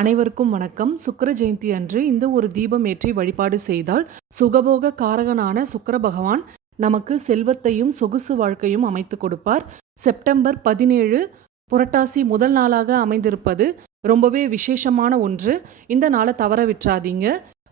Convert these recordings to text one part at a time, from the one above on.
அனைவருக்கும் வணக்கம். சுக்கிர ஜெயந்தி அன்று இந்த ஒரு தீபம் ஏற்றி வழிபாடு செய்தால் சுகபோக காரகனான சுக்கிர பகவான் நமக்கு செல்வத்தையும் சொகுசு வாழ்க்கையும் அமைத்து கொடுப்பார். செப்டம்பர் 17 புரட்டாசி முதல் நாளாக அமைந்திருப்பது ரொம்பவே விசேஷமான ஒன்று. இந்த நாளை தவற விட்டுறாதீங்க.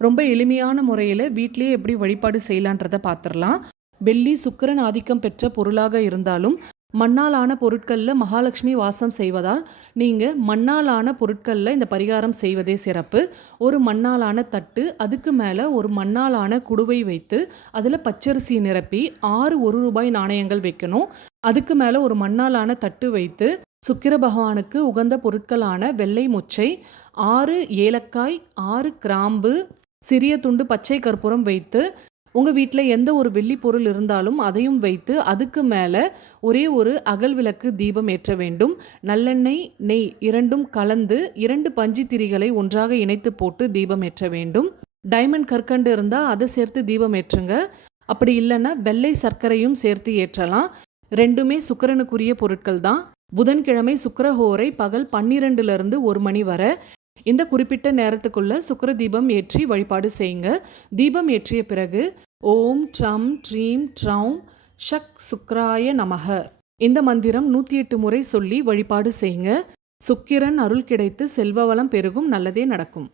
ரொம்ப எளிமையான முறையில் வீட்டிலேயே எப்படி வழிபாடு செய்யலான்றதை பார்த்துடலாம். வெள்ளி சுக்கிரன் ஆதிக்கம் பெற்ற பொருளாக இருந்தாலும் மண்ணாலான பொருட்களில் மகாலட்சுமி வாசம் செய்வதால் நீங்கள் மண்ணாலான பொருட்களில் இந்த பரிகாரம் செய்வதே சிறப்பு. ஒரு மண்ணாலான தட்டு, அதுக்கு மேலே ஒரு மண்ணாலான குடுவை வைத்து அதில் பச்சரிசி நிரப்பி 6 1 ரூபாய் நாணயங்கள் வைக்கணும். அதுக்கு மேலே ஒரு மண்ணாலான தட்டு வைத்து சுக்கிர பகவானுக்கு உகந்த பொருட்களான வெள்ளை மொச்சை, 6 ஏலக்காய், 6 கிராம்பு, சிறிய துண்டு பச்சை கற்பூரம் வைத்து உங்கள் வீட்டில் எந்த ஒரு வெள்ளி பொருள் இருந்தாலும் அதையும் வைத்து அதுக்கு மேலே ஒரே ஒரு அகல் விளக்கு தீபம் ஏற்ற வேண்டும். நல்லெண்ணெய், நெய் இரண்டும் கலந்து 2 பஞ்சு திரிகளை ஒன்றாக இணைத்து போட்டு தீபம் ஏற்ற வேண்டும். டைமண்ட் கற்கண்டு இருந்தால் அதை சேர்த்து தீபம் ஏற்றுங்க. அப்படி இல்லைன்னா வெள்ளை சர்க்கரையும் சேர்த்து ஏற்றலாம். ரெண்டுமே சுக்கிரனுக்குரிய பொருட்கள் தான். புதன்கிழமை சுக்கிரஹோரை பகல் 12லிருந்து 1 மணி வரை. இந்த குறிப்பிட்ட நேரத்துக்குள்ள சுக்கிர தீபம் ஏற்றி வழிபாடு செய்யுங்க. தீபம் ஏற்றிய பிறகு ஓம் ட்ரம் ட்ரீம் ட்ரௌம் ஷக் சுக்ராய நமக இந்த மந்திரம் 108 முறை சொல்லி வழிபாடு செய்யுங்க. சுக்கிரன் அருள் கிடைத்து செல்வ வளம் பெருகும், நல்லதே நடக்கும்.